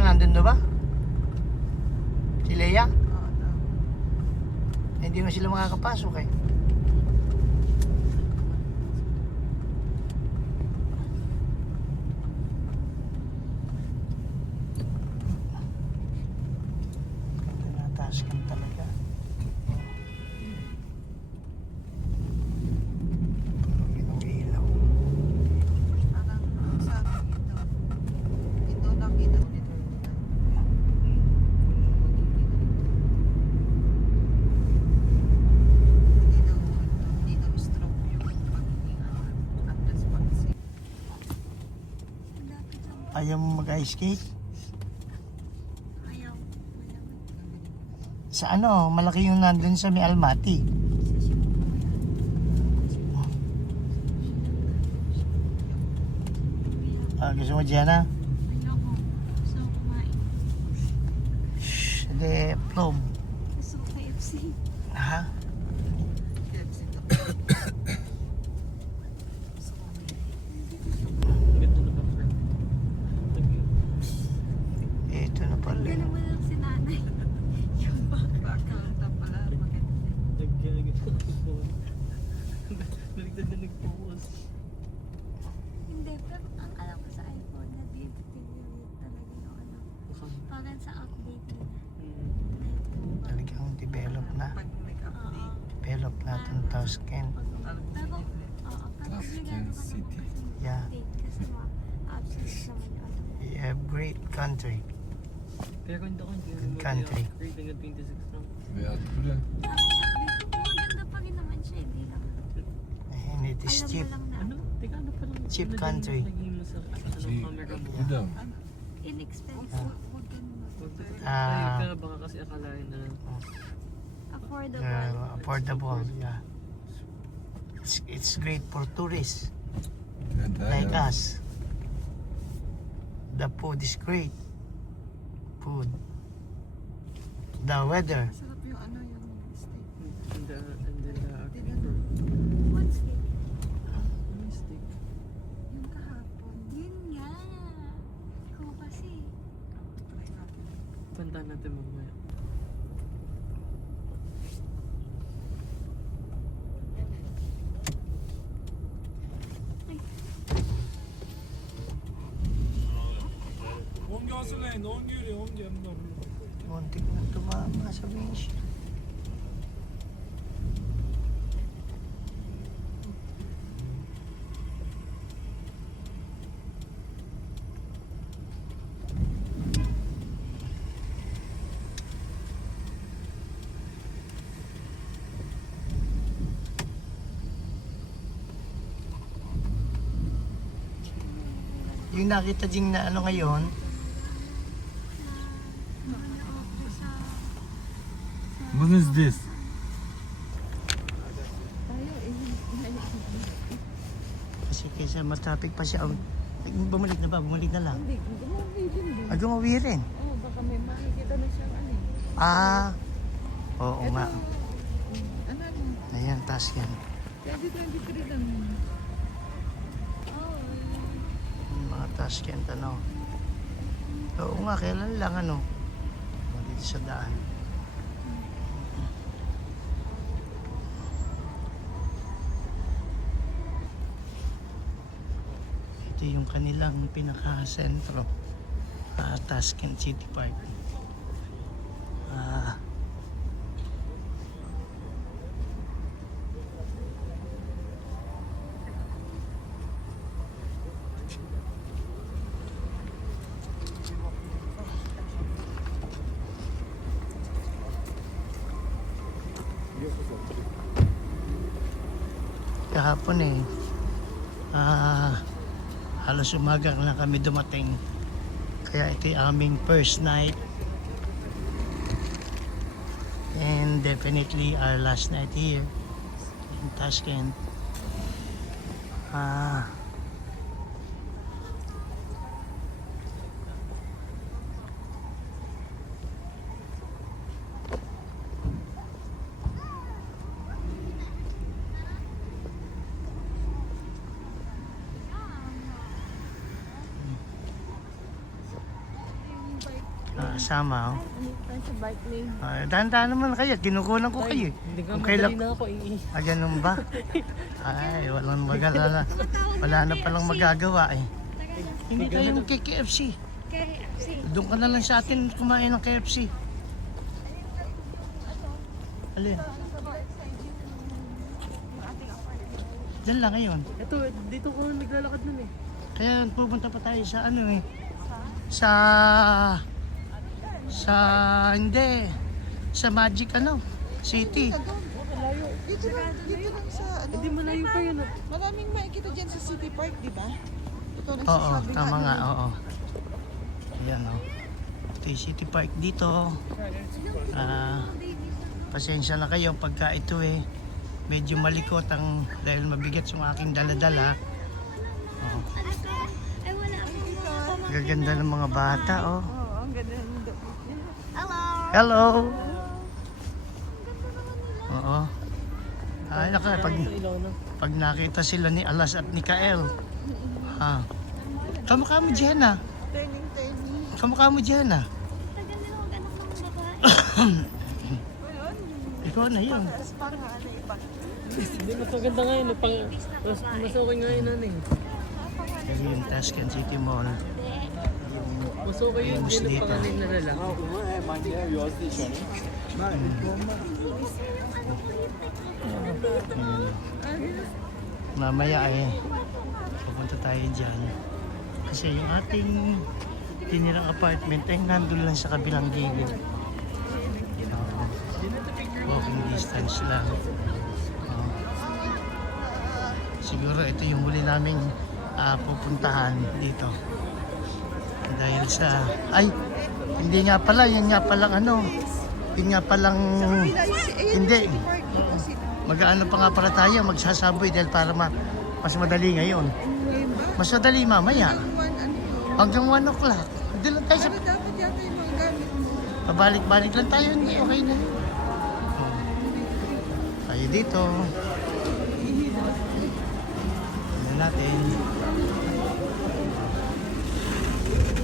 Leia nandun na ba? Si Leia? Oo, daw. Hindi na sila makakapasok eh. Ganda na Tascan talaga. Puro ilaw. Parang sabi dito. Ito nakita ko dito. Hindi daw stroke yung pagiging unresponsive. Ayaw mo mag-ice skate? Ayaw. Sa ano, malaki yung nandun sa may Almaty. Gusto mo Gianna? Ayoko. Gusto ko kumain. Shhh, hindi, plum. Gusto ko KFC. Ha? KFC to. Ito na pala. Ganun mo lang si nanay. Yung baka. Baka pala maganda. Naligtad na nag-focus. Hindi, pero ang alam ko sa iPhone, na-deactivate talaga yung ano. Parang sa update nila. Talagang develop na. Pag nag-update. Develop natin Tascan. Pero, oo, pero obligado ka naman kasi Yeah. update kasi ma-absence naman yung ano. We have great country. Kaya kung hindi Good country. Rating at 26 lang. Maganda pa rin naman siya, hindi lang. And it is Alam cheap. mo lang na Ano? Teka, ano pa lang? Cheap ano din country. nilagay mo sa camera mo? inexpensive. Huwag ganun. Ah. Baka kasi akalain na Affordable. Affordable, yeah. It's great for tourists like us. The food is great. Food. The weather. Masarap yung ano yung steak. and then the Tingnan. What's it? mistake. Yung kahapon. Yun nga. Ikaw kasi. Try natin. Tandaan natin mamaya. Muntik na tumama sa windshield. Yung nakita ding na ano ngayon, What is this? kasi kaysa matraffic pa siya, bumalik na ba? Bumalik na lang. Hindi, gumawi din din. Gumawi rin. Oo, baka may makikita na siyang ano. Ah, oo nga. Ano? Ayan, taas yan. 2023 lang. Yung mga taas yan, ano. Oo nga, kailan lang, ano. Dito sa daan. Ito yung kanilang pinaka-sentro. Tascan City Park. Kahapon halos umaga lang kami dumating, kaya ito yung aming first night and definitely our last night here in Tashkent. Sama, oh. Sa bike lane. Dahan-dahan naman kayo. Kinukunan ko kayo. Hindi ka Kung madali kailan... na ako. Ganun ba? Ay, walang magagawa. Wala na palang magagawa eh. Hindi tayo mag-KFC. KFC. Doon ka na lang sa atin kumain ng KFC. Alin? Diyan lang ngayon. Ito, dito ko naglalakad nun eh. Kaya pupunta pa tayo sa ano eh. Sa hindi. Sa Magic City. Dito lang sa ano. Hindi malayo pa yun. Maraming makikita dyan sa City Park, di ba? Ito Oo, nagsasabi tama nga, ano, oo. Ayan, oh. Ito yung City Park dito. Pasensya na kayo pagka ito eh. Medyo malikot dahil mabigat yung aking daladala. Oo. Ay, wala akong mga Gaganda ng mga bata, oh. Oo, ang ganda. Hello! Hello! Oo. Ay, pag nakita sila ni Alas at ni Kael. Kamukha mo Jenna. Turning. Kamukha mo Jenna. Tagal nila mag-anak ng babae. Ikaw na yun. Tapos parang ano iba. Hindi, mas maganda nga yun. Mas okay nga yun, nanay. Kasi yung Tascan City Mall. Mas okay yun. Famous Yun ang dito. pangalan na lalaki. Mamaya pupunta tayo dyan. Kasi yung ating tinirang apartment ay nandun lang sa kabilang gilid. Walking distance lang. Siguro ito yung huli naming pupuntahan dito. Dahil sa... Ay! Hindi nga pala. Yun nga palang Yun nga palang... Hindi. Mag-ano pa nga pala tayo. Magsasaboy dahil para mas madali ngayon. Mas madali mamaya. Hanggang 1 o'clock. Doon lang tayo sa... Dapat yata yung mga gamit mo. Pabalik-balik lang tayo. Hindi, okay na. Tayo dito. Tignan natin.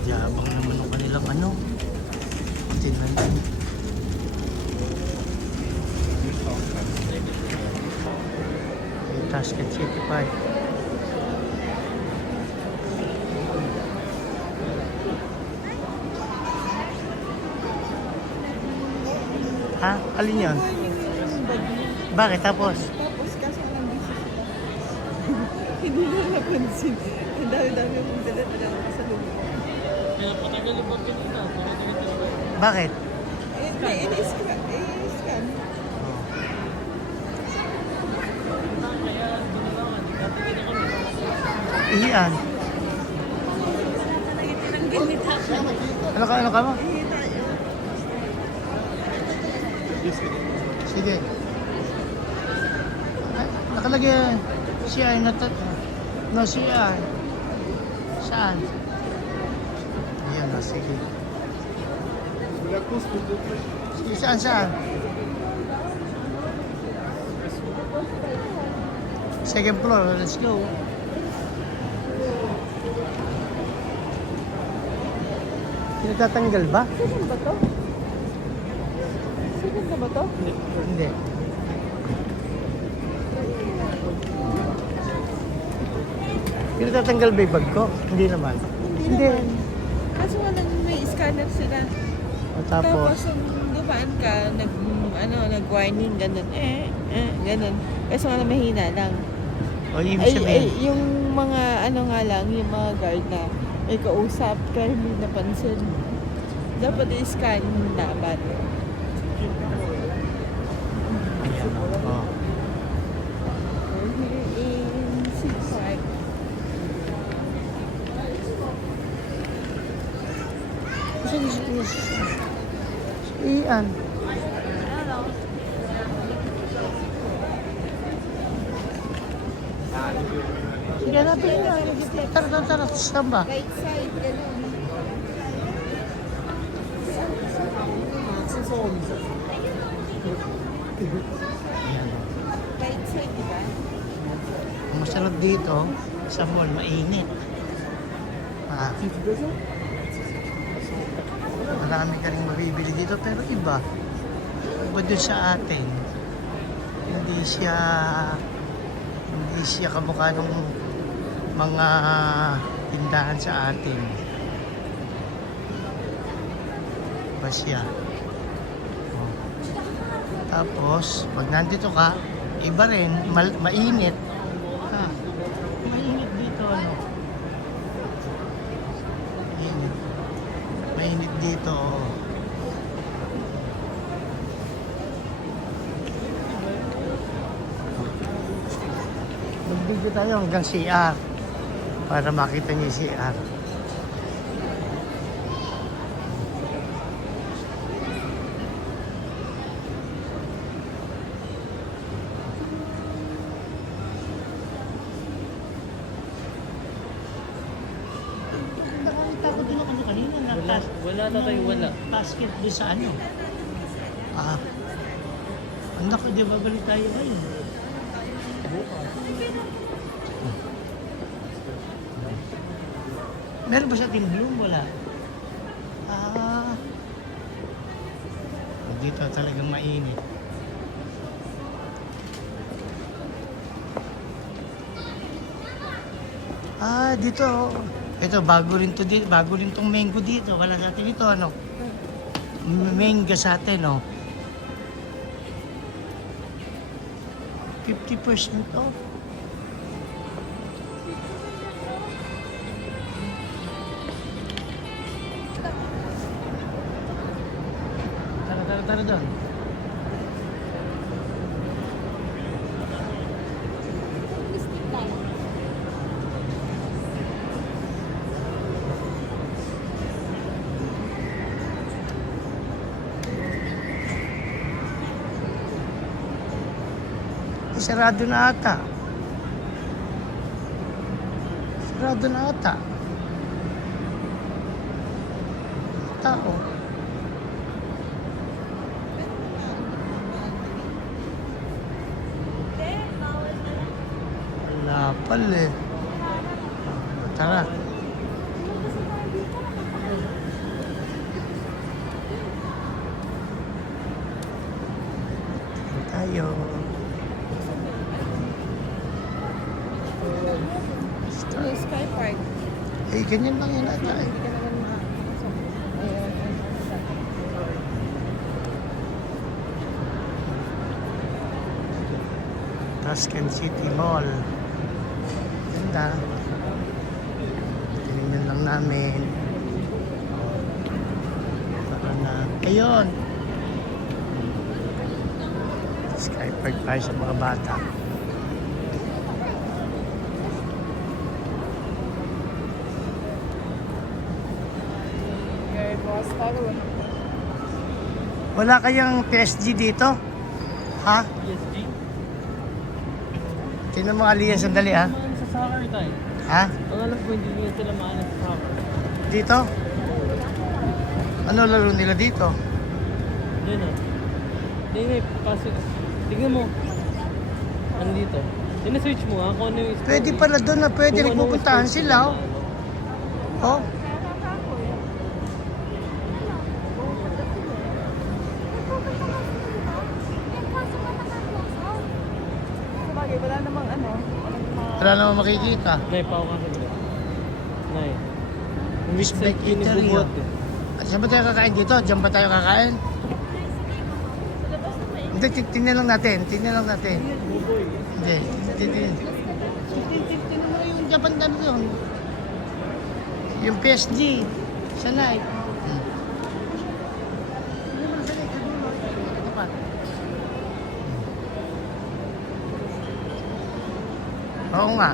Yabang naman ang kanilang tingnan natin. Tascan City Park. Ha? Alin yun? Bakit? Tapos? Tapos kaso lang busy sila. Hindi na napansin. Ang dami-dami mong dala-dala sa loob. Kaya patagal yung pagpinita. Bakit? I-scan. Iyan. Ano ka mo? Sige. Ay, nakalagay CI na no CI. Saan? Ayan na, sige. Sige, saan? Second floor, let's go. Pinatatanggal ba? Second ba to? Second na ba to? Hindi. Pinatatanggal ba yung bag ko? Hindi naman. Hindi. Kaso walang may scanner sila. O, tapos, nung dumaan ka, nag-warning, ganun. Ganun. Kaso nga mahina lang. o ibig sabihin, yung mga nga lang, yung mga guard na may kausap ka, hindi napansin. Dapat i-scan dapat. ayan o. Here in City Park. Iyan. Hello. Sige natin yan. Tara. Saan ba? Right side, ganun. Ayan o. Right side, di ba? Ang masarap dito, sa mall, mainit. Marami ka rin mabibili dito pero iba. Iba dun sa atin. Hindi siya kamukha ng mga tindahan sa atin. Iba siya. Oh. Tapos, pag nandito ka, iba rin, mainit. Ha? Mainit dito, ano? Mainit. Mainit dito, oh. Mag-video tayo hanggang CR para makita niyo yung CR. Nakakita ko din ako kanina na Wala tatay, wala. basket doon sa ano. Ah. Anak, di ba balik tayo ngayon? Meron ba siya tinulong? Wala. Ah. Dito talagang mainit. Ah, dito. Ito, bago rin to dito. Bago rin tong mango dito. Wala sa atin ito, ano? Mango sa atin, no? 50% off. Tara doon. Sarado na ata. Sarado na ata. Tao. Wala pala eh. Tara. Tayo. Yung Sky Park. Eh, ganyan lang yun ata eh. Hindi ka naman makakasok. Ayun. Tuscan City Mall. Ganda. Tinignan lang namin. Para na. Ayun! Sky Park tayo sa mga bata. Wala kayang PSG dito? Ha? PSG? Tingnan mo Aliyah, sandali ha? Maano sa soccer tayo? Ha? Ang alam ko, hindi nila sila maano sa soccer. Dito? Ano laro nila dito? Yan ah. Hindi, pasok. Tingnan mo. Ano dito? Ina-search mo ha kung ano yung sport. Pwede pala doon na pwede Kung rin anong pupuntahan sport sila. na, Oh. ano. Oh. Sabagay, wala namang ano. Wala naman makikita. Nay, pao ka sa gila. Nay. Miss Beck Eatery. Kinibubot Oh. eh. At saan ba tayo kakain dito? Diyan ba tayo kakain? Hindi, tingnan lang natin. Tingnan lang natin. Hindi. Tingnan mo yung Japan dami doon. Yung PSG. Sanay. Oo nga.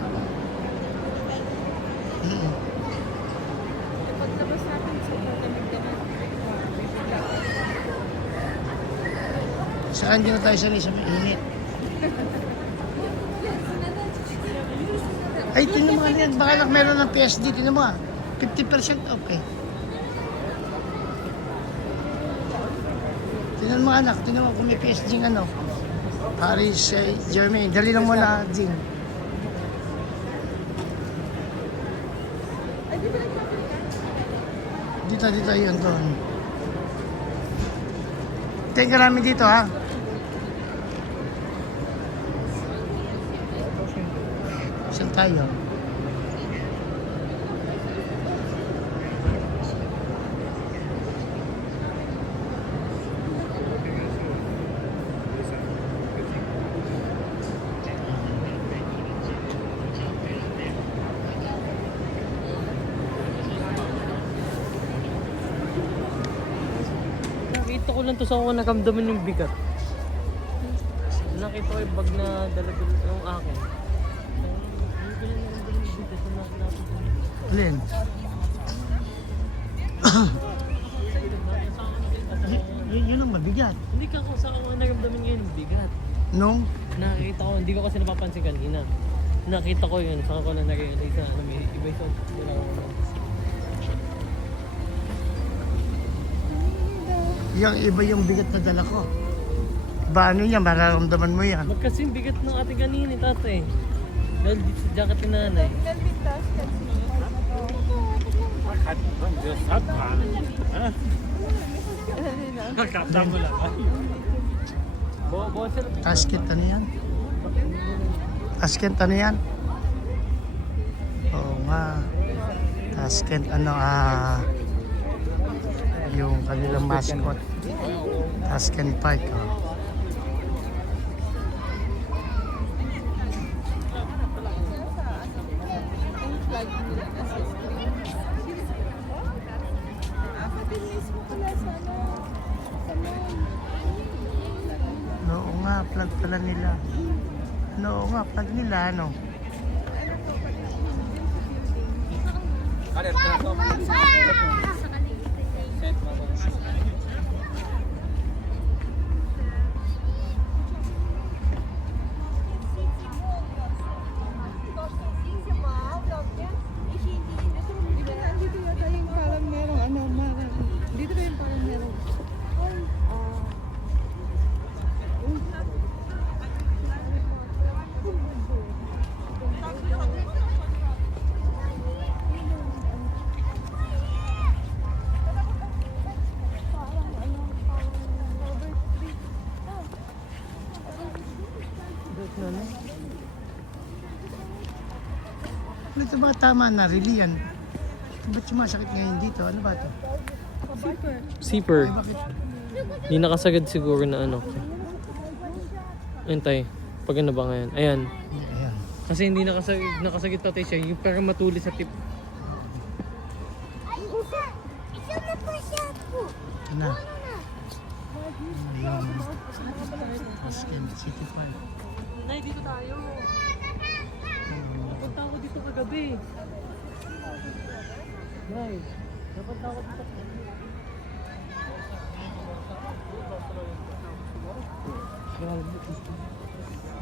Paglabas natin sa pagdamag-damag. Saan din na tayo sanay sa mainit? Ay, tinan mo yan. Baka lang meron ng PSD. Tinan mo 50% off eh. Tinan mo anak. Tinan mo kung may PSG ng ano. Paris Saint-Germain. Dali lang muna, Jing. Dito yun doon. Teka namin dito ha. Saan tayo? Nakita ko lang to sa ako nakamdaman yung bigat. Nakita ko yung bag na dala-dala yung akin. Hindi ko lang nakamdaman yung bigat na nakita ko. Alin? Yun ang mabigat. Hindi ka ko sa ako nakamdaman ngayon yung bigat. No? Nakita ko, hindi ko kasi napapansin kanina. Nakita ko yun, saka ko na na-realize na may iba yung Yung iba yung bigat na dala ko. Ba ano yan? Mararamdaman mo yan. Magkasing bigat ng ating kanini, tatay. Dahil dito sa jacket ni nanay. Nagligtas kasi. Tasket ano yan? Tasket ano yan? Oo nga. Tasket ano yung kanilang mascot. Tasket Park. Oh. Oo nga, flag pala nila. Oo nga, flag nila, ano? Dito yata yung parang merong ano, dito ba yung parang merong Ito ba tama na, really yan? Ba't sumasakit ngayon dito? Ano ba ito? Zipper. Ay, bakit? Hindi nakasagad siguro na ano. Antay. Pag ano ba ngayon? Ayan. Ayan. Kasi hindi nakasagit patay siya. Yung parang matulis sa tip. Ito na. Ayun. Tasken City Park. Nay, dito tayo. Napunta ako dito kagabi. Nay, napunta ako dito kagabi.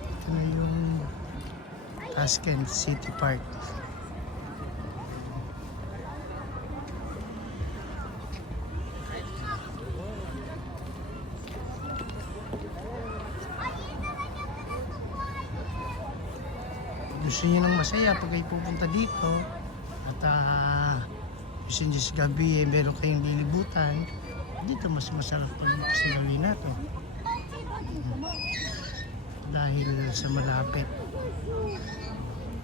Ito na yung Tasken City Park. Gusto niyo ng masaya pag kayo pupunta dito at gusto niyo sa gabi meron kayong lilibutan dito, mas masarap pag sa Lolina to dahil sa malapit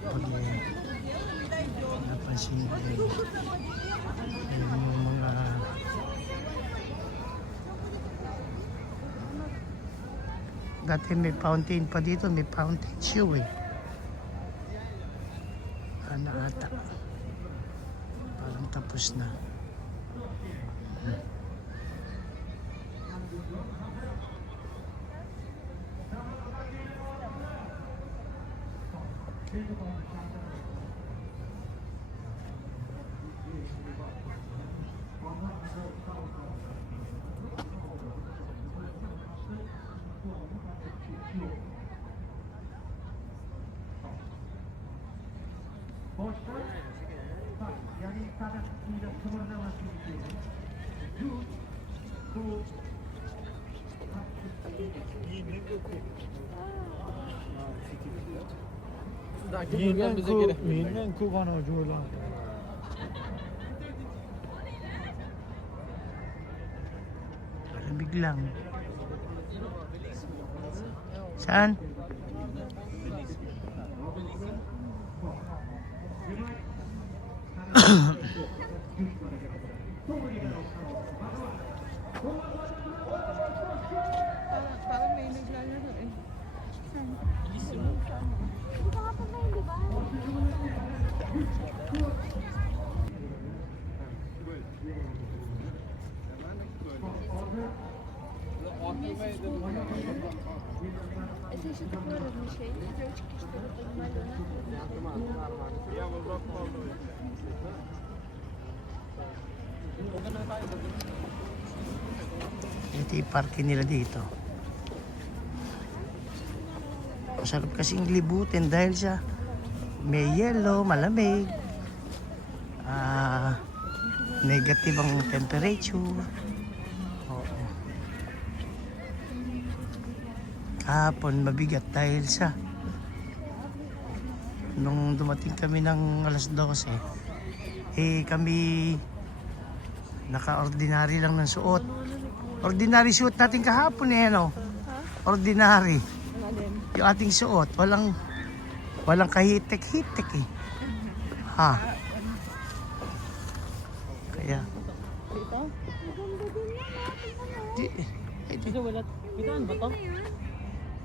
pag napansin nyo yung mga dati may fountain pa dito, may fountain show na ata parang tapos na. Yeniden Kuban Ojola. Malamig lang. Saan? Parang may naglalaro eh. Hindi ka nga pa ba, di ba? Ese się tak nie robi się. Dziewczynki z tego Ito yung parking nila dito. Masarap kasing libutin dahil sa may yellow, malamig. Negative ang temperature. Oo. Kahapon mabigat dahil sa nung dumating kami ng alas 12 kami naka-ordinary lang ng suot. Ordinary suot natin kahapon ano? Ordinary. Wala din. Yung ating suot, walang kahitik-hitik Ha? Kaya, Dito? Kasi wala. Kitaan ba to?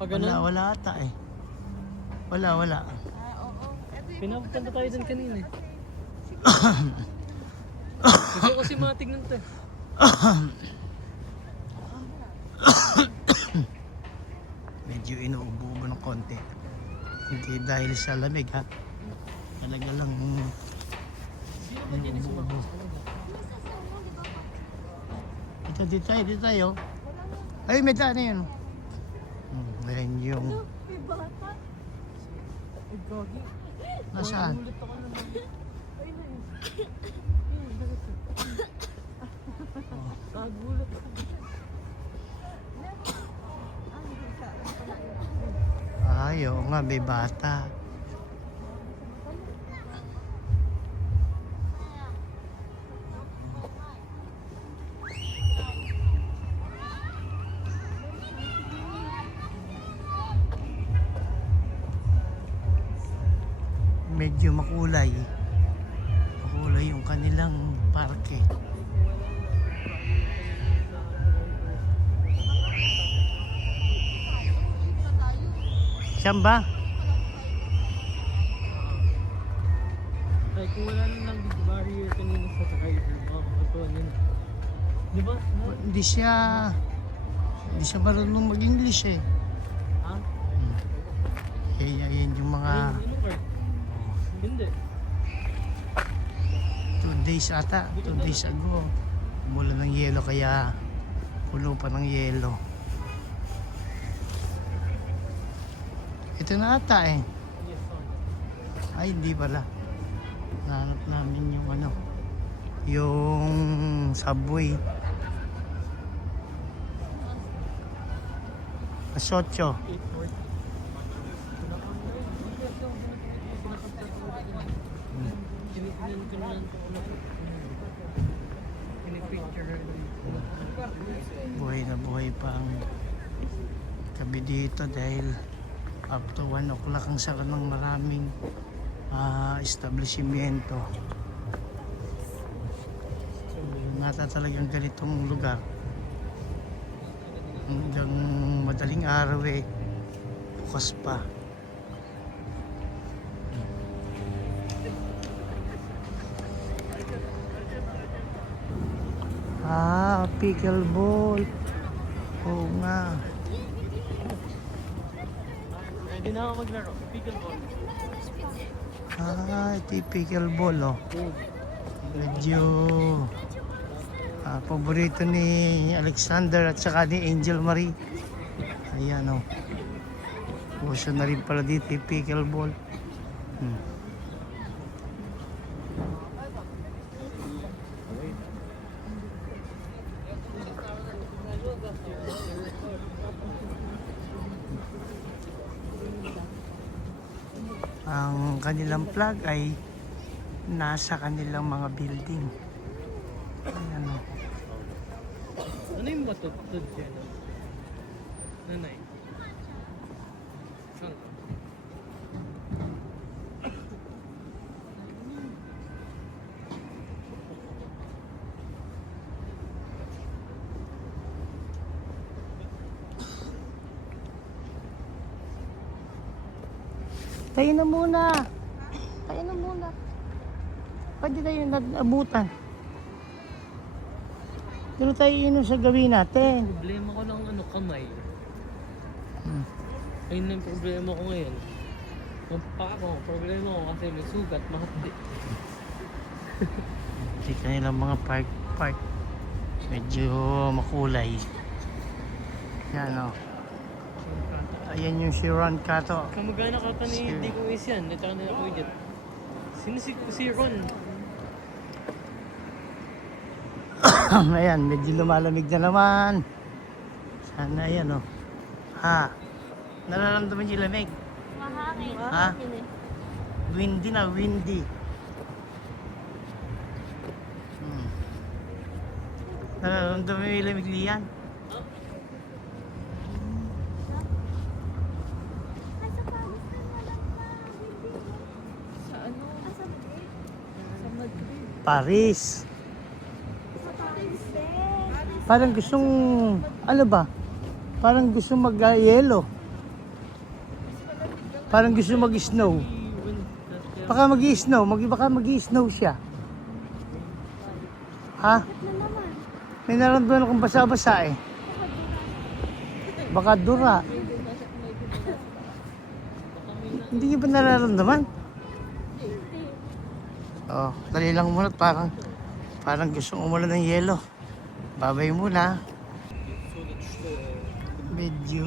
Pag ganun, wala ata Wala. pinapunta tayo dun kanina eh. Gusto ko kasi matignan to eh. Medyo inuubo ng konti. Hindi dahil sa lamig ha. Talaga lang inuubo. Dito tayo. Ay, may daan na yun. Ayan yung... May bata. Nasaan? Nagulat ako. Ay, oo nga, may bata. Medyo makulay. Makulay yung kanilang parke. Saan ba? Ay, kung wala lang big barrier kanina sa rider, makakatuwa yun. Di ba? Hindi siya marunong mag-English eh. Ha? Kaya yan yung mga Ay, ano card? Hindi. 2 days ata, 2 days ago. Mula ng yelo kaya pulo pa ng yelo. Ito na ata eh. Yes, sorry. Ay, hindi pala. Nahanap namin yung yung subway. Asotso. 840. Tinitingnan ko na lang ito. Pinipicture. Buhay na buhay pa ang gabi dito dahil up to 1 o'clock ang sara ng maraming establishmento. Nata talagang ganitong lugar hanggang madaling araw bukas pa. Pickleball. Oo nga. Pwede na ako maglaro. Pickleball. Ito yung pickleball Medyo paborito ni Alexander at saka ni Angel Marie. Ayan Uso na rin pala dito yung pickleball. Ang kanilang flag ay nasa kanilang mga building. Ayan Ano yung matutod siya? Nanay. Tayo na muna. Tayo na muna. Pwede tayo nag-abutan. Pero tayo inom sa gawin natin. Problema ko lang kamay. Hmm. Ayun na yung problema ko ngayon. Yung paa ko, problema ko kasi may sugat, mahati. Hindi kanilang mga park. Medyo makulay. Yan o. Ayan yung si Ron Cato. Kamagana ka pa ni Di ko is yan, at saka nila ko dyan. Sino si Ron? Ayan, medyo lumalamig na naman. Sana yan o. Ha? Nararamdaman yung lamig? Mahangin. Ha? Windy na, windy. Nararamdaman mo yung lamig liyan? Nasa Paris na walang hindi. Sa ano? Sa Madrid. Sa Madrid. Paris. Sa Paris din. Parang gustong, ano ba? Parang gustong mag-yelo. Parang gusto mag-snow. Baka mag-snow, baka mag-snow siya. Ha? Na naman. May naramdaman akong basa-basa eh. Baka dura. Hindi niyo ba nararamdaman? Oh, dali lang muna at parang gustong umulan ng yelo. Babay muna. Medyo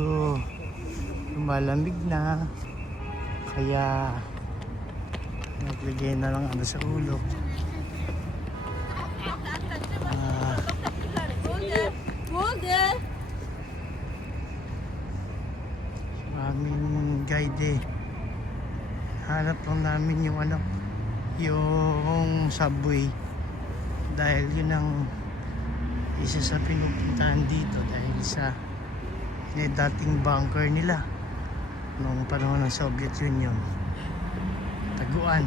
lumalamig na. Kaya naglagay na lang ano sa ulo. Aming guide hanap lang namin yung yung subway dahil yun ang isa sa pinupuntahan dito dahil sa dating bunker nila noong panahon ng Soviet Union, Taguan.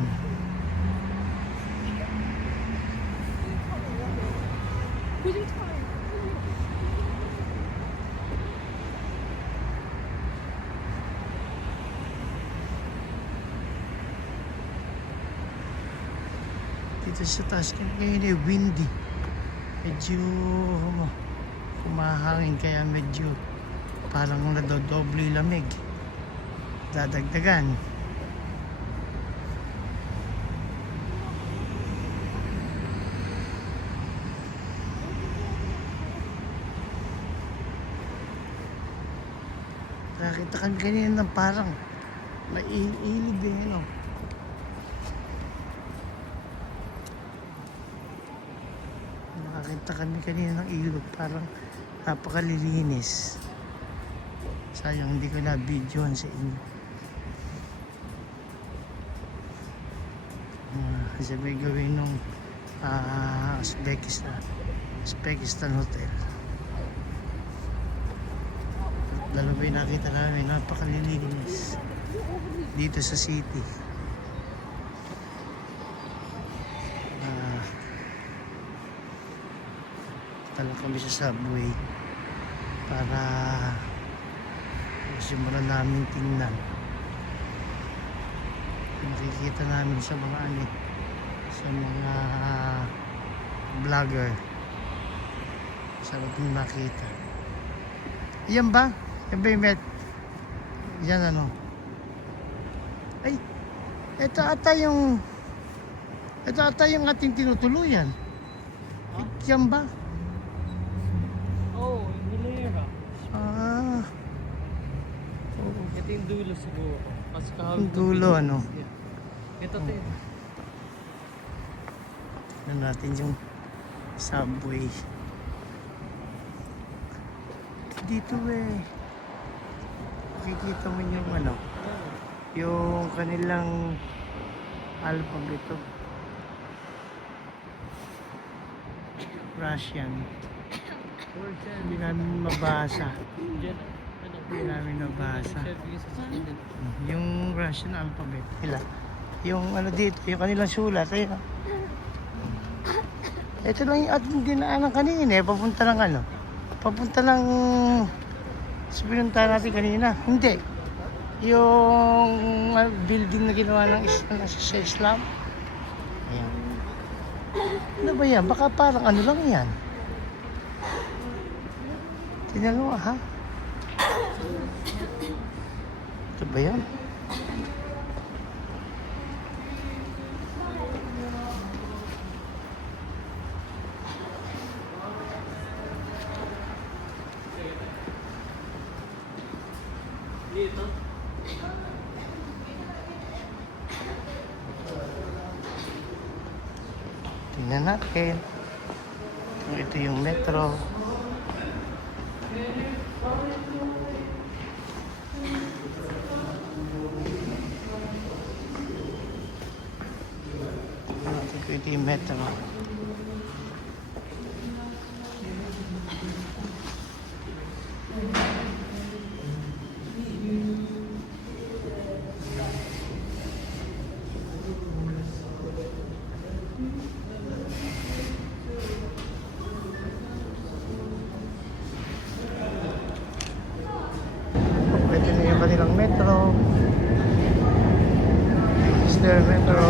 Dito sa taas ngayon ay windy. Medyo kumahangin kaya medyo parang nadodoble lamig. Dadagdagan. Nakita kami kanina ng parang maiilid din ano. Nakakita kami kanina ng ilog, parang napakalilinis. Sayang hindi ko na-videoan sa inyo. Kasi may gawin nung Uzbekistan Hotel. Dalawa yung nakita namin, napakalilinis dito sa city. Tala kami sa subway para simulan namin tingnan. Nakikita namin sa mga sa mga vlogger. Sarap yung nakita. Yan ba? Yan ba yung yan ano? Ay, ito ata yung ating tinutuluyan. Yan ba? Oh, Hilera. Ah. Ito yung dulo siguro. Kasi kahapon. Yung dulo, ano? Ito to yun. Tignan natin yung subway. Dito makikita mo yung yung kanilang alphabeto. Russian. Hindi namin mabasa. Hindi namin mabasa. Yung Russian alphabet nila. Yung dito, yung kanilang sulat. Ayun. Ito lang yung ating dinaanan kanina. Papunta ng papunta ng sa pinuntahan natin kanina. Hindi. Yung building na ginawa ng sa Islam. Ayan. Ano ba yan? Baka parang ano lang yan. Tingnan mo ha? Ito ba yan? Dito. Tingnan natin. Ito yung metro. Ito yung metro. Ito na yung kanilang metro. Eastern Metro.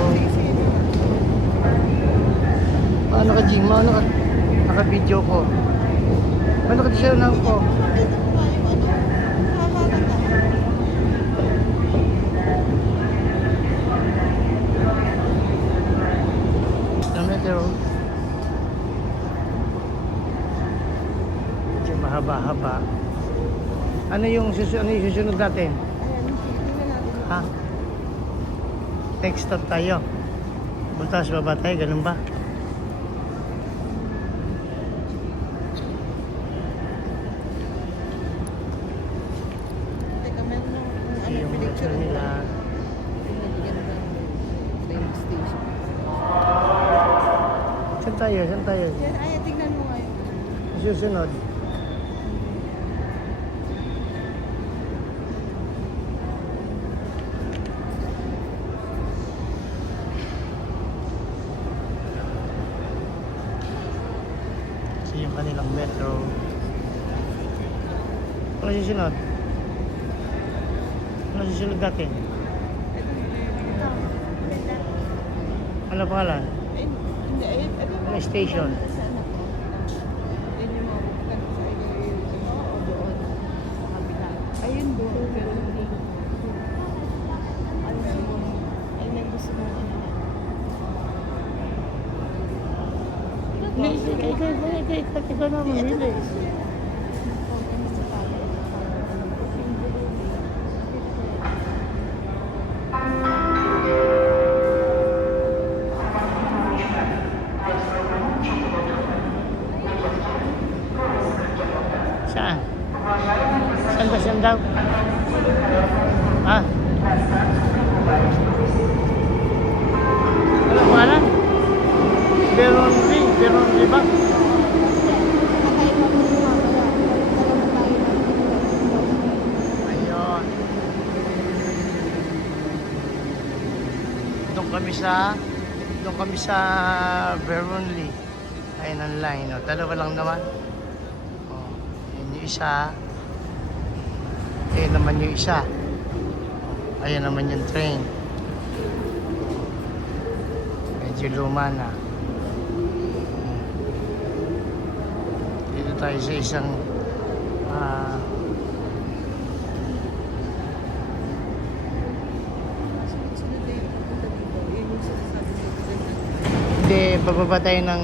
Paano ka, Jing? Paano ka? Naka-video ko. Paano ka siya lang po? Eastern Metro. Medyo mahaba-haba. Ano yung susunod natin? Ha? Next stop tayo. Butas baba tayo, ganun ba? Teka, meron ng Yung metro nila. train station. Saan tayo? Saan tayo? Yan, ay, tingnan mo ngayon. Susunod. Kasi yung kanilang metro. Ano susunod? Ano susunod natin? Ano pangalan? Ay, hindi, ay, Ano station? Sa ano ko? Yan yung mga pupunta sa o doon. Sa kabila. Ayun doon, pero hindi. Ayun ang gusto mo. Ikaw na mamili. Saan? Saan ba saan daw? Ha? Ano pangalan? Beronli ba? Ayun. Doon kami sa Beronli. Ayun ang line. O, dalawa lang naman. O, yun yung isa. Ayun naman yung isa. Ayun naman yung train. Medyo luma na. Dito tayo sa isang Sunod na yung pupunta dito. Yun yung sinasabi ko ganda. hindi, bababa tayo ng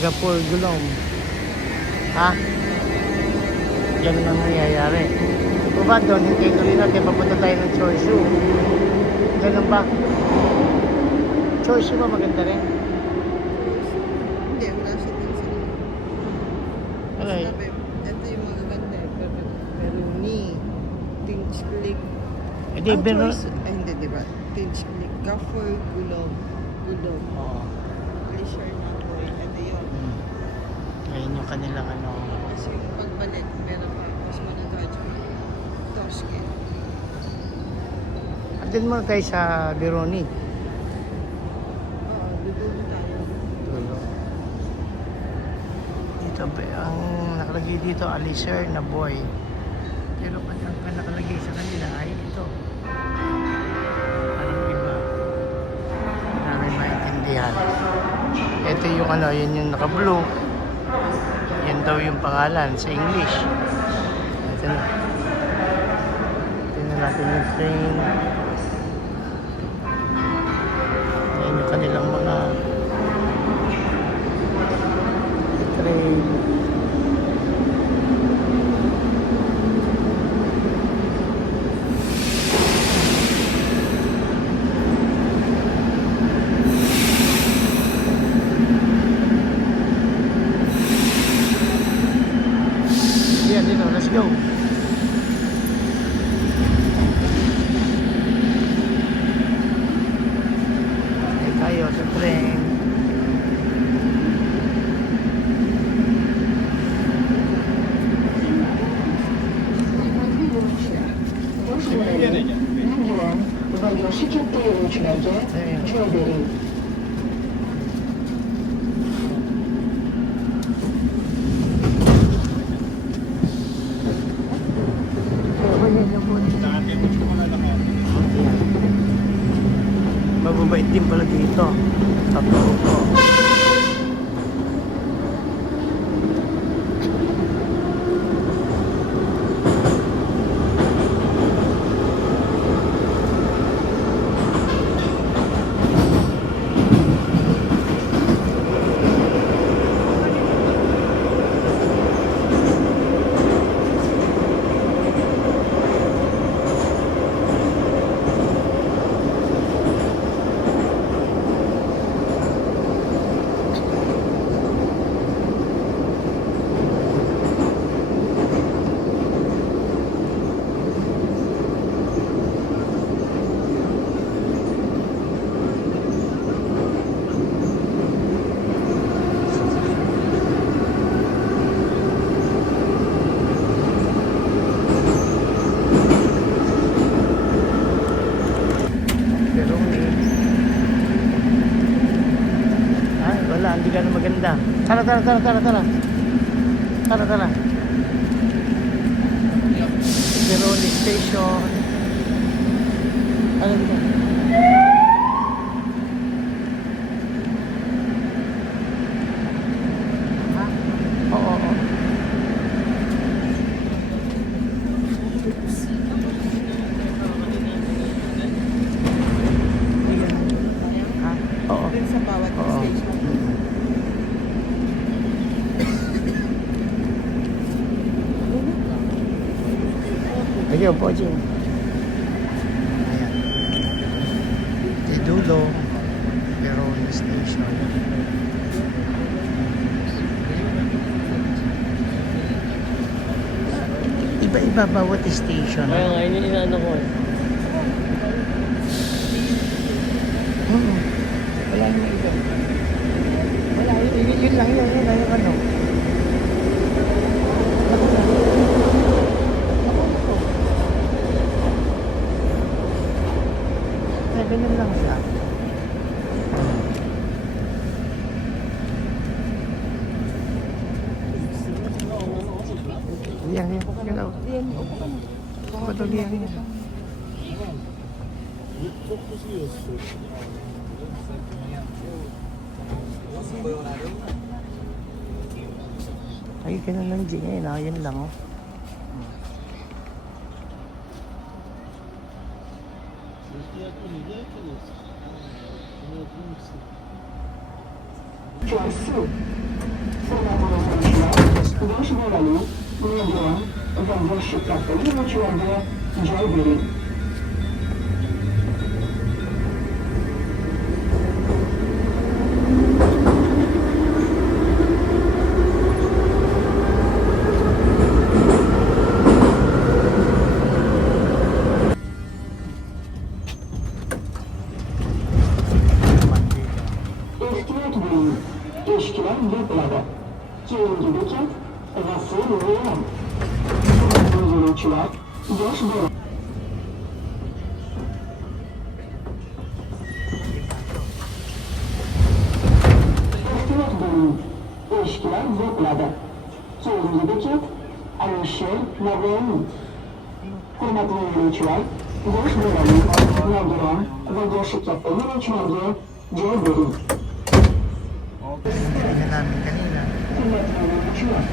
Gapur Gulong. Ha? Ganun ang nangyayari. Baba doon, hindi tuloy natin, papunta tayo ng Chorshu. Ganun ba? Chorshu ba maganda rin? Hindi, wala siya din sa Alay. sabi, ito yung mga ganda. Peruni, Tinchklik. Hindi, pero... Ay, hindi, di ba? Tinchklik, Gaffer, Gulog. Oo. Glacier na po. Ito yun. Ayun yung kanilang ano. Kasi yung pagbalik, meron pa. Mas managaj mo. Toshke. Andun muna tayo sa Bironi. Oo, dito tayo. Dulo. Dito, ang nakalagay dito, Alisher na boy. Pero pag ang nakalagay sa kanila ay ito. Parang iba. Hindi namin maintindihan. Ito yung ano, yun yung naka-blue. Yan daw yung pangalan sa English. Ito na. Tingnan natin yung train. Ayan yung kanilang mga train. Yan, dito, let's go. Ay tayo sa train. Ayun. Mababait din pala dito. Totoo po. Pero ay, wala, hindi ka na maganda. Tara. Tara. Veroni Station. Ano dito? Ha? Oo. Ha? Oo. Dun sa bawat Oo. station. Ayun po, Jim. Ayan. Di dulo. Verona Station. Iba-iba bawat station. Kaya nga, inaano ko eh. Wala naman ito. Wala, yun lang yung ano. Ganun lang siya. Yan. Patuloy yan. Ay, ganun lang din eh. Yan lang oh. İşçiler yapıladı. Kiminci beket, Rasul Uyan. Yolcular, yaş boyu. İhtiyaç bölümü. İşçiler yapıladı. Kiminci beket, Alişer Navani. Hürmetli yürüyüşler, görüş bölümü, navduran ve gerçeklikte yürüyüşlerce C bölüm. Tingnan namin kanina. Hürmetli yürüyüşler,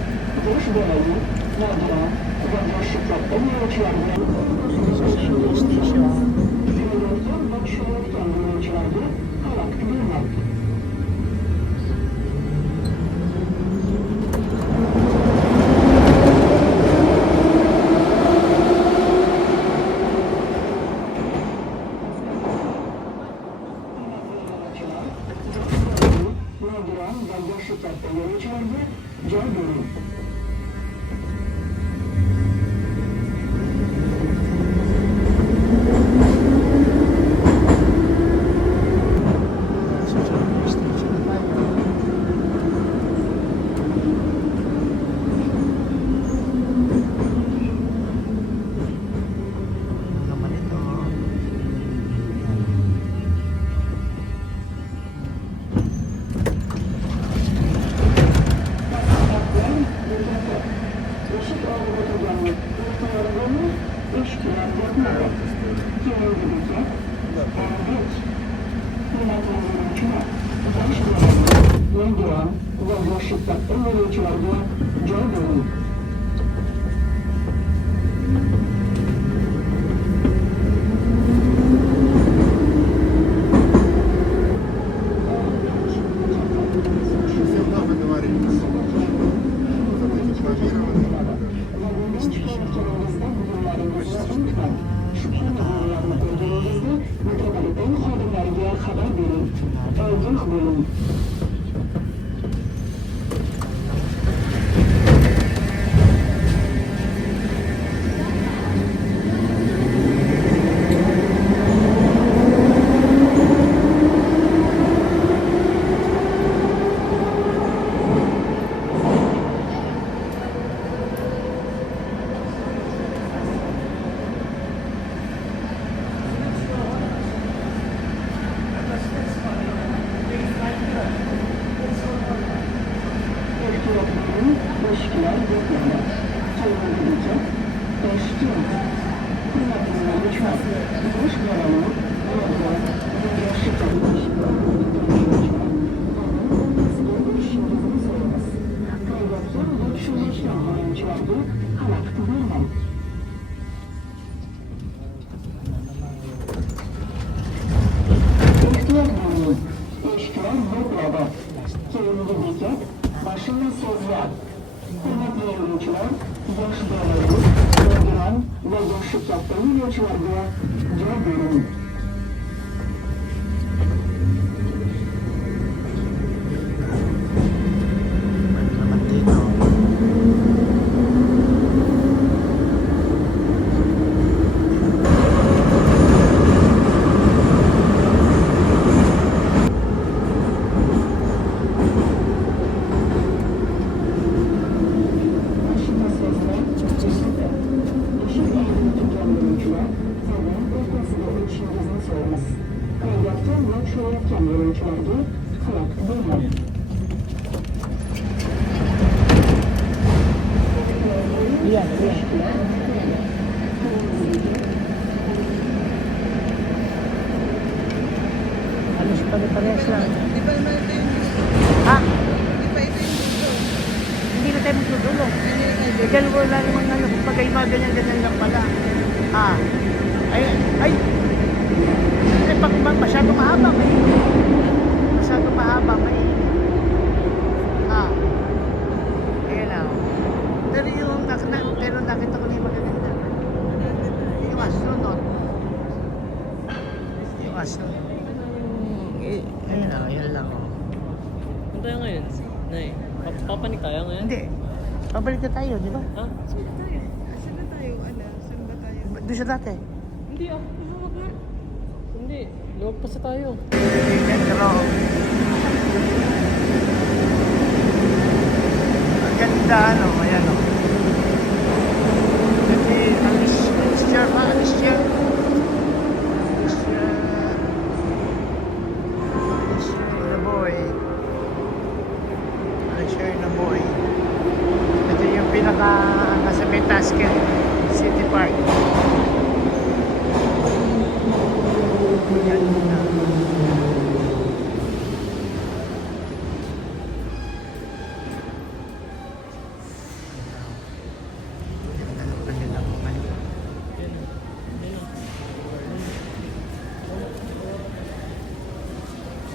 görüş bölümü, navduran ve gerçeklikte yürüyüşlerce Station. televizyon ve şehirken yürüyüşlerce halak bilmem. Navduran ve gerçeklikte yürüyüşlerce C bölüm. Station na tayo. Ano naman ito? Işık algılatıcı muhtemelen eşkıya yapmalı. Kendinizi anladık. Hürmetli yürüyüşler, genç bölümü, navduran ve gerçeklikte yürüyüşlerce C bölüm. Haber verin. Öldürük bölüm. Teşkiler yapmalı. Kendinizi eşkıya. Hürmetli yürüyüşler, görüş bölümü, navduran ve gerçeklikte yürüyüşlerce başına sözler. Hürmetli yürüyüşler, yaş bölümü, navduran ve gerçeklikte yürüyüşlerce C bölüm. Ano naman dito? Başına sözler, çocuklar. Işık algılatıcı yürüyüşler, zaman ortasında ölçünüzün sormaz. Kaynaktır ve çoğaltken yürüyüşlerde halak bilmem. Halos pare-parehas lang. Di ba naman ito yung gusto? Ha? Di ba ito yung gusto? Hindi na tayo magtutulong. Eh, dahil wala namang ano, pag ay mga ganyan-ganyan lang pala. Ah. Ay, ay! Ay, pag masyadong mahaba, may masyadong mahaba, may ah. Ayan na. Pero yung pero nakita ko na yung magaganda. Yung astronaut. Yung astronaut. Ayun na, yun lang. Oh. Saan tayo ngayon? Nay, papanik tayo ngayon? Hindi. Pabalik na tayo, di ba? Ha? Saan na tayo? Saan na tayo? Ano? Saan ba tayo? Doon sa dati. Hindi ah. Luwag na. Hindi. Luwag pa sa tayo. Pero ang ganda, ano, ayan, o. Kasi, Alicia pa, Alicia the boy. Alicia the boy. Ito yung pinaka nasa may tasket City Park. Yan na. Ano pa nila kumain?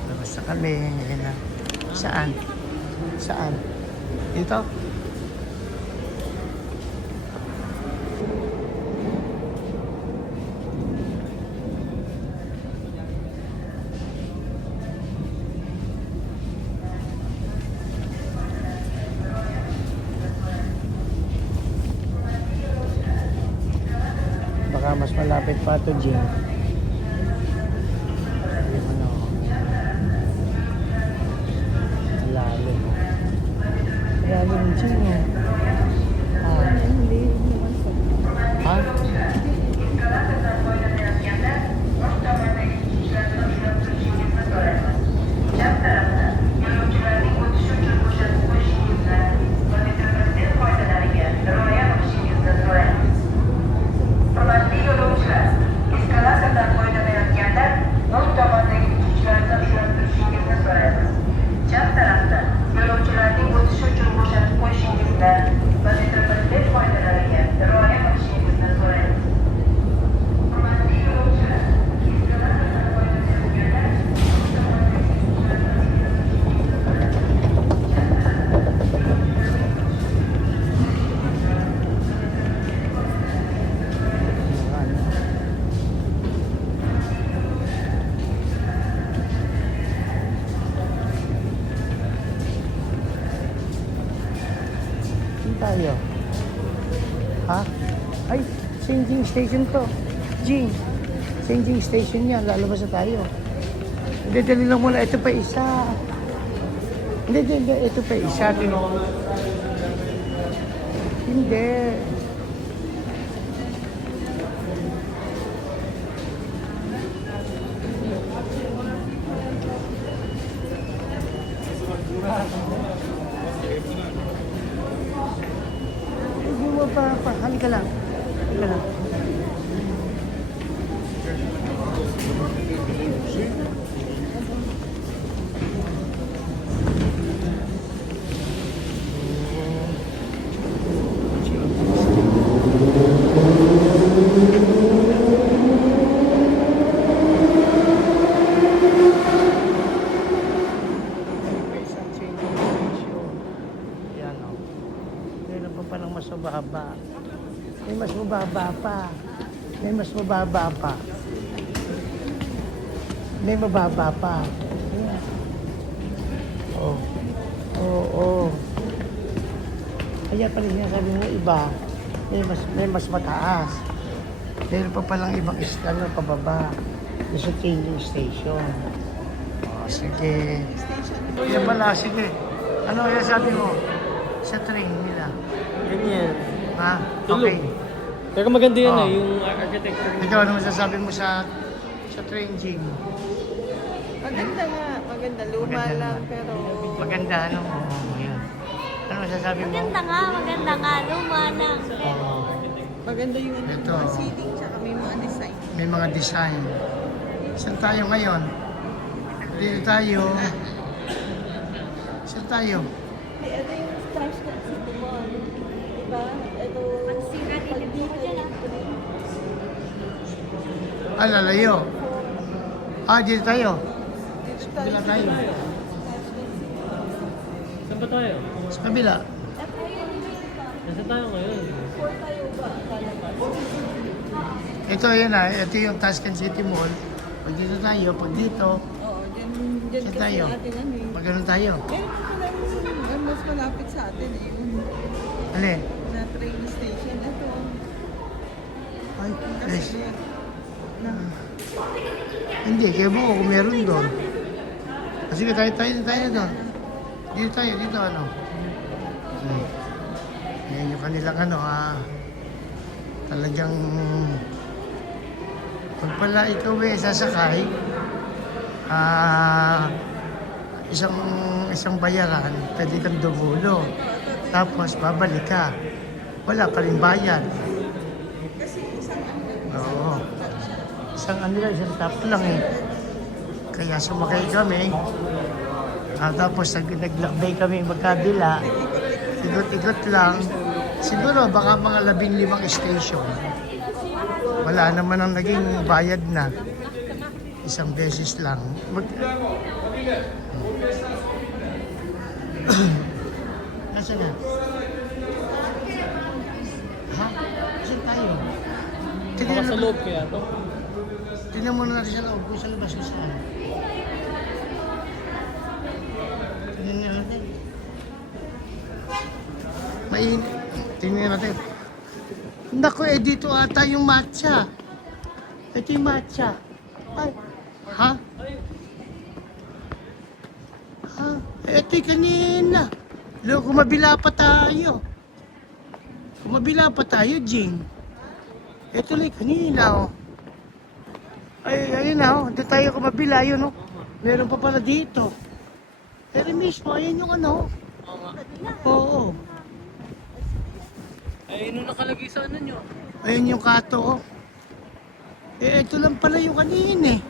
Labas na kami. Yan na. Saan? Saan? Dito? Baka mas malapit pa ito, Jing. Ayun, ano. Lalim. Lalim, Jing. Ah. Hindi naman sa... Ha? Проводные yolcular, eskalatordan foydalayanlar yol tomondagi uchuvchilardan tushuntirishingizini so'raymiz. Chap tarafda yo'lovchilarning o'tishi uchun bo'shatib qo'yishingizni va metropoliten qoidalariga rioya qilishingizni so'raymiz. Hurmatli yo'lovchilar, eskalatordan foydalayanlar yol tomondagi Saan tayo? Ha? Ay, changing station to. Jing, changing station yan. Lalabas na tayo. Hindi, dali lang muna. Ito pa isa. Hindi. Ito pa isa. Hindi. Hindi mo pa. Halika lang. Halika lang. Isang changing station. Yan o. Meron pa palang mas mababa. May mas mababa pa. May mas mababa pa. May mababa pa. Yan. Oh. Oo. Kaya pala sinasabi mo iba, may mas mataas. Meron pa palang ibang ano pababa. Yung sa changing station. Oh, sige. Yan pala, sige. Ano yung sabi mo? Sa train nila. Ganyan. Ha? Tulog. Okay. Pero maganda yan Oh. yung architecture. Ikaw, ano masasabi mo sa train, Jing? Maganda nga. Maganda. Luma Maganda lang, naman. pero... Maganda, ano? Oo, yan. Ano masasabi mo? Maganda nga, luma lang. Oo. Maganda yung Ito. mga seating, tsaka may mga design. May mga design. Saan tayo ngayon? Dito tayo. Saan tayo? Hey, ito yung stars na City Mall. Diba? Ito... Magsira din ako dyan, Ah, lalayo. Ah, dito tayo. Dito Sa kabila tayo. Saan ba tayo? Sa kabila. Nasaan tayo ngayon? Ito, yan ah. Ito yung Tuscan City Mall. Pag dito tayo, pag dito, Oo, dyan saan kasi tayo? atin ano eh. Pag ganun tayo. Meron pa lang yung mas malapit sa atin eh. Yung Alin? na train station. Ito. Ay, Kasi na, hindi, kaya mo kung meron doon. Kasi tayo doon. Dito tayo, dito ano. Yan yung kanilang ano talagang pag pala ikaw sasakay, isang bayaran, pwede kang dumulo. Tapos babalik ka. Wala ka rin bayad. Isang ano lang, isang stop lang eh. Kaya sumakay kami. Tapos naglakbay kami magkabila. Ikot-ikot lang. Siguro baka mga 15 station. Wala naman ang naging bayad na. Isang beses lang. Nasaan na? Ha? Saan tayo? Baka sa loob kaya to. Tingnan muna natin sa loob kung sa labas na saan. Tingnan nga natin. Tingnan natin. Naku, dito ata yung matcha. Ito yung matcha. Ay, ha? Ha? Ito yung kanina. Kumabila pa tayo. Kumabila pa tayo, Jing. Ito lang yung kanina, oh. Ay, ayun na, oh. Doon tayo kumabila, yun, oh. Meron pa pala dito. Pero mismo, ayun yung ano. Oo nga. Oo. Ay, ano nakalagay sa ano nyo? Ayun yung kato, oh. Ito lang pala yung kanina, eh.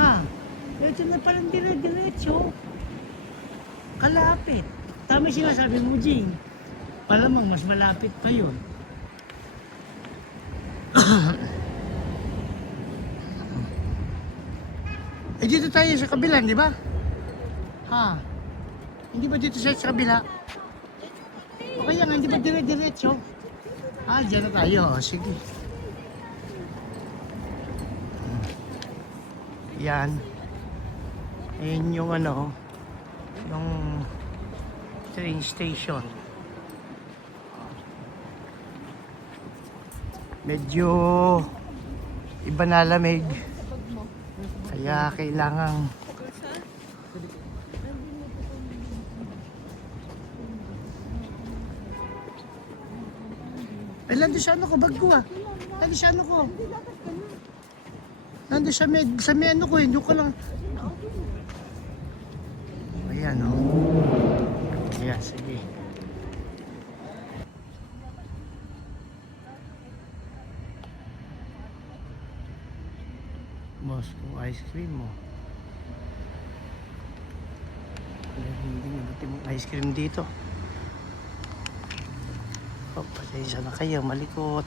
Ha? Ito na palang dire-diretso. Kalapit. Tama yung sinasabi mo, Jing. Malamang mas malapit pa yun. Dito tayo sa kabila, di ba? Ha? Hindi ba dito sa kabila? O kaya nga, hindi ba dire-diretso? Diyan na tayo. Sige. Yan. Ayan yung ano, yung train station. Medyo iba na lamig. Kaya kailangan nandun sa ano ko, bag ko ah. Nandun sa ano ko. Nandun sa may ano ko, hindi ko lang. Ayan o. Oh. Ayan, sige. Moscow ice cream mo. Hindi nabuti mong ice cream dito. Pasensya na kayo, malikot.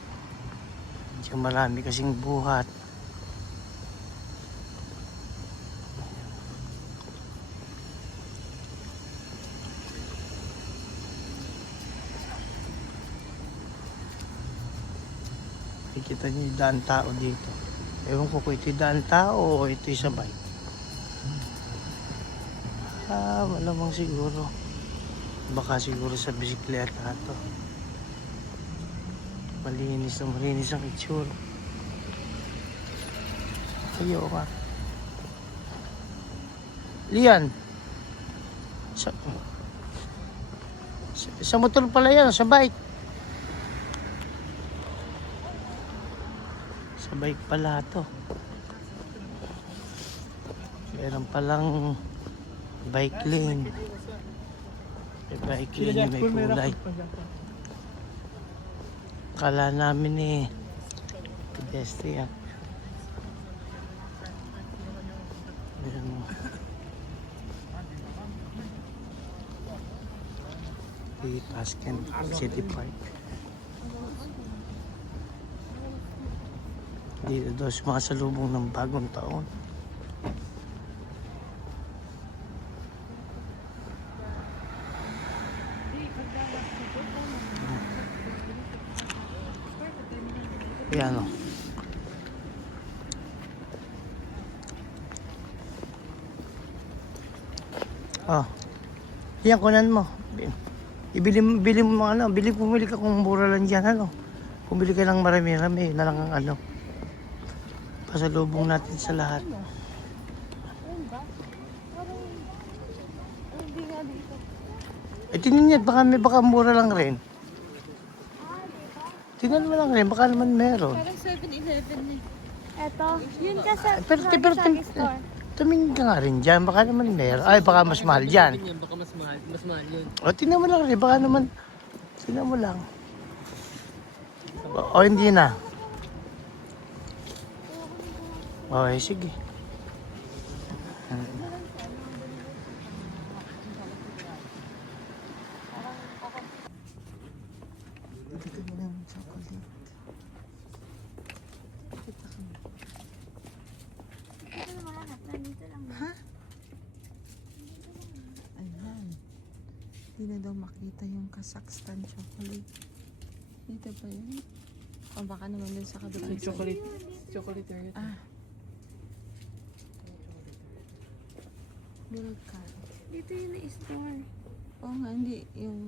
Medyo marami kasing buhat. Kita niyo yung daan tao dito. Ewan ko kung ito yung daan tao o ito yung sabay. Malamang siguro. Baka siguro sa bisikleta ito. Malinis ang itsura. Ayaw ka. Lian. Sa motor pala yan, sa bike. Sa bike pala to. Meron palang bike lane. May bike lane, may kulay. Kala namin eh, pedestrian. Ayan mo. Di Tashkent City Park. Dito daw sumasalubong ng bagong taon. Ayan o. Yan, kunan mo. Bili mo mga ano, pumili ka kung mura lang dyan, ano. Pumili ka lang marami-rami, na lang ang ano. Pasalubong natin sa lahat. Tingnan niya, baka mura lang rin. Tingnan mo lang rin, baka naman meron. Parang 7-Eleven eh. Eto, yun kasi Pero tumingin ka nga rin dyan, baka naman meron. Ay, baka mas mahal dyan. Baka mas mahal yun. Tingnan mo lang rin, baka naman, tingnan mo lang. O hindi na. Okay, sige. Dito na ng chocolate. Ito na mga anak, nandito lang. Ha? Ayan. Hindi na daw makita yung Kazakhstan chocolate. Dito ba yun? O baka naman dun sa kabilang side. Chocolate area. Ah. Milk ka. Dito yun na store. Oo nga, hindi. Yung...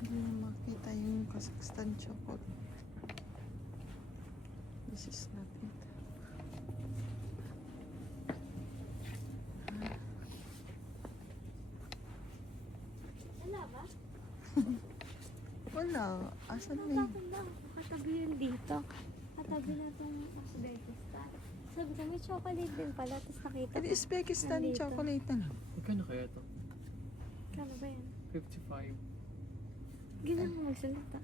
Hindi na makita yung Kazakhstan chocolate. This is not it. Wala ba? Wala. Asan na yun? Bakit lang? Katabi yun dito. Katabi na itong Uzbekistan. Sabi ko, may chocolate din pala. Tapos nakita At Uzbekistan Nandito. chocolate na lang. Magkano kaya to? Kano ba yan? 55. Ganyan mo magsalita.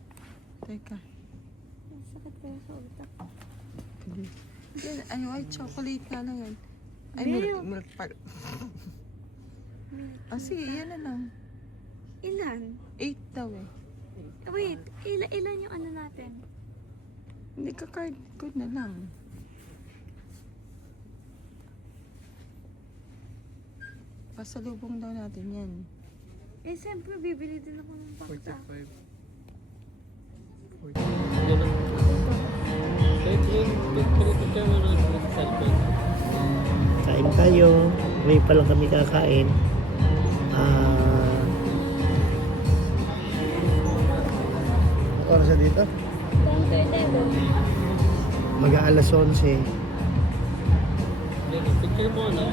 Teka. Ang sakit ko sa utak. Yan, ay, white chocolate nga lang yan. Ay, Milk. milk pala. Ah, sige, yan na lang. Ilan? 8 daw eh. Wait, ilan yung ano natin? Hindi ka card code na lang. Pasalubong daw natin yan. Eh, siyempre, bibili din ako ng paksa. 45. 40. Ganun. Kahit yun, pinipit ka mo ng cellphone. Kain tayo. May pa lang kami kakain. Oras na dito? Counter level. Mag-aalas 11. Ganun. Picture mo ano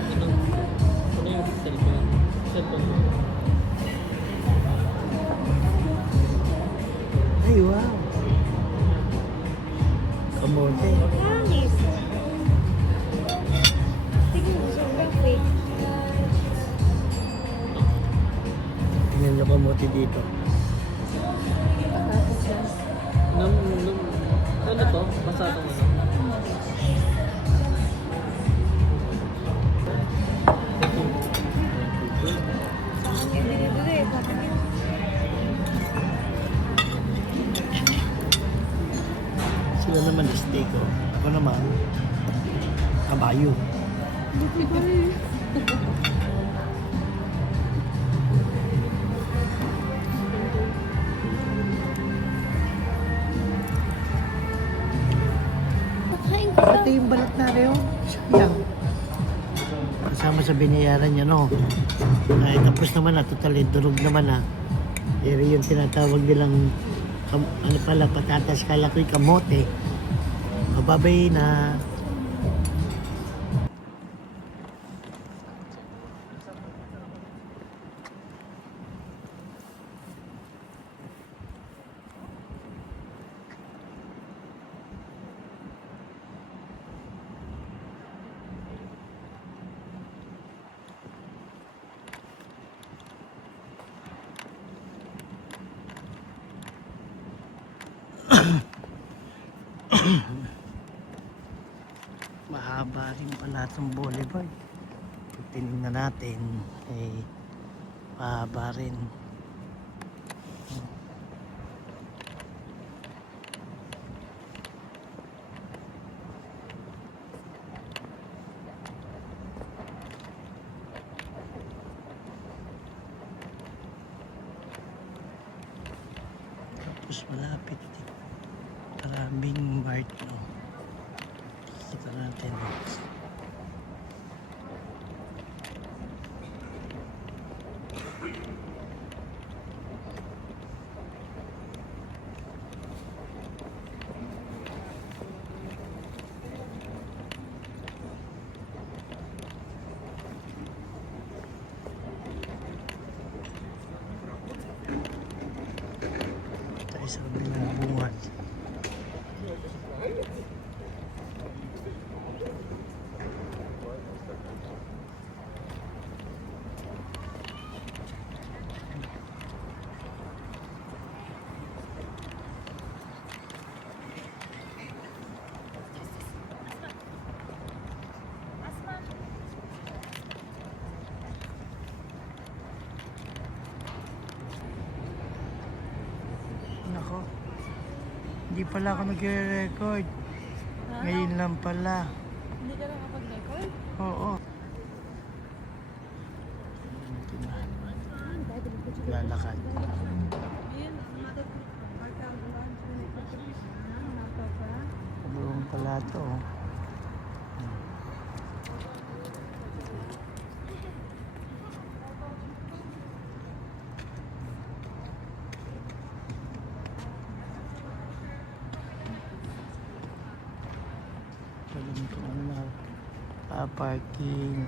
yung cellphone. Cellphone mo. Ay, wow. Kamote. Hangis. Tingnan mo, sobrang fake. Tingnan nyo kamote dito. Ano to? Basa itong ano? Binibili, bakit yun? Sila naman steak, oh. Ako naman, kabayo. Pakain ka. Ito yung balat na rin, oh. Sayang. Kasama sa binayaran niya, no? Ay, tapos naman na, totally, durog naman na. Pero yung tinatawag nilang, ano pala, patatas, kala ko'y kamote. Mababay na. Mahaba rin pala itong boulevard. Kung tinignan natin, eh, mahaba rin. Tapos malapit din. Maraming mart, no? Kita natin. Tayo sa kabilang bungan. Hindi pala ako nagre-record. Ngayon lang pala. Hindi ka nakapag-record? Oo. Lalakad. Doon pala ito. Oh. Alam ko ano na. Parking.